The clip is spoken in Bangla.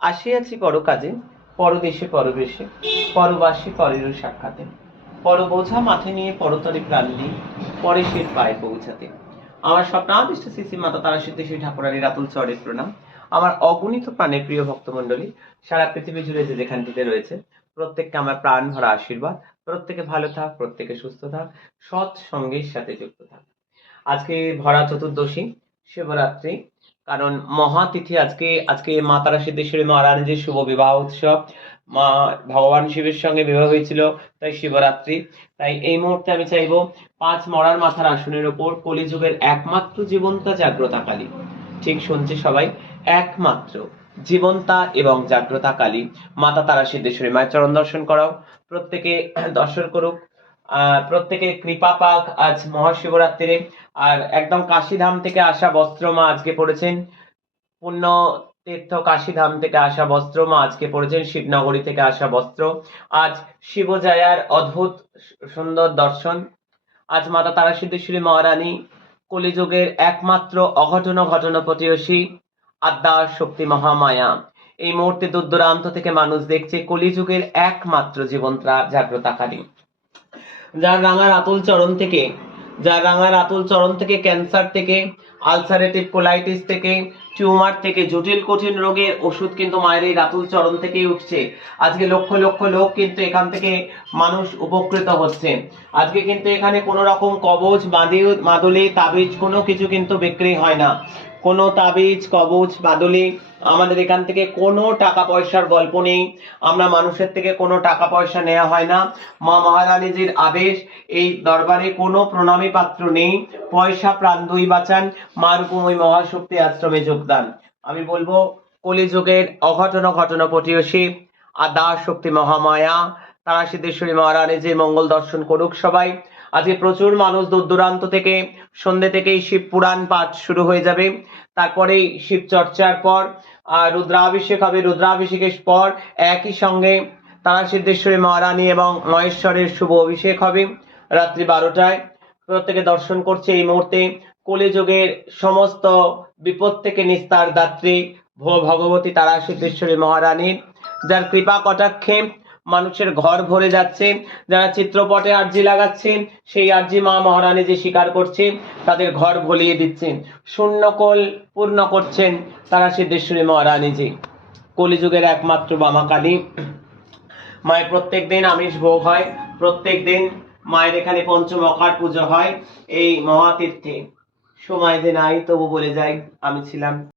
আসিয়াছি পর কাজে, পরদেশে পরবেশে, পরবাসী পরেরও সাক্ষাতে, পর বোঝা মাথে নিয়ে পরতরে প্রাণ নেই, পরেশের পায়ে পৌঁছাতে। আমার স্বপ্নাদিষ্ট শ্রী মাতা তারা সিদ্ধেশ্বরী ঠাকুরানীর আতুল চরণে প্রণাম। আমার অগণিত প্রাণের প্রিয় ভক্তমণ্ডলী সারা পৃথিবী জুড়ে যে যেখানটিতে রয়েছে, প্রত্যেককে আমার প্রাণ ভরা আশীর্বাদ। প্রত্যেকে ভালো থাক, প্রত্যেকে সুস্থ থাক, সৎ সঙ্গের সাথে যুক্ত থাক। আজকে ভরা চতুর্দশী, শিবরাত্রি। কারণ মহাতিথি আজকে আজকে মা তারা সিদ্ধেশ্বরী মহারানীর শুভ বিবাহ উৎসব। মা ভগবান শিবের সঙ্গে বিবাহ হয়েছিল, তাই শিবরাত্রি। তাই এই মুহূর্তে আমি চাইবো 5 মরার মাথার আসনের ওপর কলিযুগের একমাত্র জীবন্তা জাগ্রতা কালী, ঠিক শুনছে সবাই, একমাত্র জীবন্তা এবং জাগ্রতা কালী মাতা তারা সিদ্ধেশ্বরী মায়ের চরণ দর্শন করাও। প্রত্যেকে দর্শন করুক, প্রত্যেকে কৃপা পাক আজ মহাশিবরাত্রিরে। আর একদম কাশীধাম থেকে আসা বস্ত্র মা আজকে পড়েছেন, পুণ্য তীর্থ কাশীধাম থেকে আসা বস্ত্র মা আজকে পড়েছেন, শিবনগরী থেকে আসা বস্ত্র। আজ শিবজায়ার অদ্ভুত সুন্দর দর্শন। আজ মাতা তারা সিদ্ধেশ্বরী মহারানী কলিযুগের একমাত্র অঘটন ঘটন প্রতিয়সী আদ্যা শক্তি মহামায়া। এই মুহূর্তে দূর দূরান্ত থেকে মানুষ দেখছে কলিযুগের একমাত্র জীবন্তা জাগ্রতাকারী, যার রাঙার আতুল চরণ থেকে ক্যান্সার থেকে, আলসারেটিভ কোলাইটিস থেকে, টিউমার থেকে, জটিল কঠিন রোগের ওষুধ কিন্তু মায়ের এই রাতুল চরণ থেকেই উঠছে। আজকে লক্ষ লক্ষ লোক কিন্তু এখান থেকে মানুষ উপকৃত হচ্ছে। আজকে কিন্তু এখানে কোনো রকম কবচ মাদুলি তাবিজ কোনো কিছু কিন্তু বিক্রি হয় না। কোনো তাবিজ কবচ মাদুলি আমাদের এখান থেকে কোনো টাকা পয়সার গল্প নেই। আমরা মানুষের থেকে কোনো টাকা পয়সা নেওয়া হয় না। মা মহারানীজির আদেশ, এই দরবারে কোনো প্রণামী পাত্র নেই। পয়সা প্রাণ দুই বাঁচান, মা রূপময়ী মহাশক্তি আশ্রমে যোগদান। আমি বলবো কলিযুগের অঘটন ঘটন পটিয়সী আদ্যা শক্তি মহামায়া তারা সিদ্ধেশ্বরী মহারানীজির মঙ্গল দর্শন করুক সবাই। আজকে প্রচুর মানুষ দূর দূরান্ত থেকে, সন্ধ্যে থেকেই শিব পুরাণ পাঠ শুরু হয়ে যাবে। তারপরেই শিব চর্চার পর রুদ্রাভিষেক হবে। রুদ্রাভিষেকের পর একই সঙ্গে তারা সিদ্ধেশ্বরী মহারানী এবং মহেশ্বরের শুভ অভিষেক হবে রাত্রি 12টায়। প্রত্যেকে দর্শন করছে এই মুহূর্তে কলিযুগের সমস্ত বিপদ থেকে নিস্তার দাত্রী ভগবতী তারা সিদ্ধেশ্বরী মহারানীর, যার কৃপা কটাক্ষে মানুষের ঘর ভরে যাচ্ছে। যারা চিত্রপটে আরজি লাগাচ্ছেন, সেই আরজি মা মহারানী যে স্বীকার করছে, তাদের ঘর ভলিয়ে দিচ্ছেন, শূন্যকোল পূর্ণ করছেন তারা সিদ্ধেশ্বরী মহারানীজি, কলিযুগের একমাত্র বামা কালী। মায়ের প্রত্যেক দিন আমিষ ভোগ হয়, প্রত্যেক দিন মায়ের এখানে পঞ্চম অকার পুজো হয় এই মহাতীর্থে। সময় যে নাই তবু বলে যাই, আমি ছিলাম।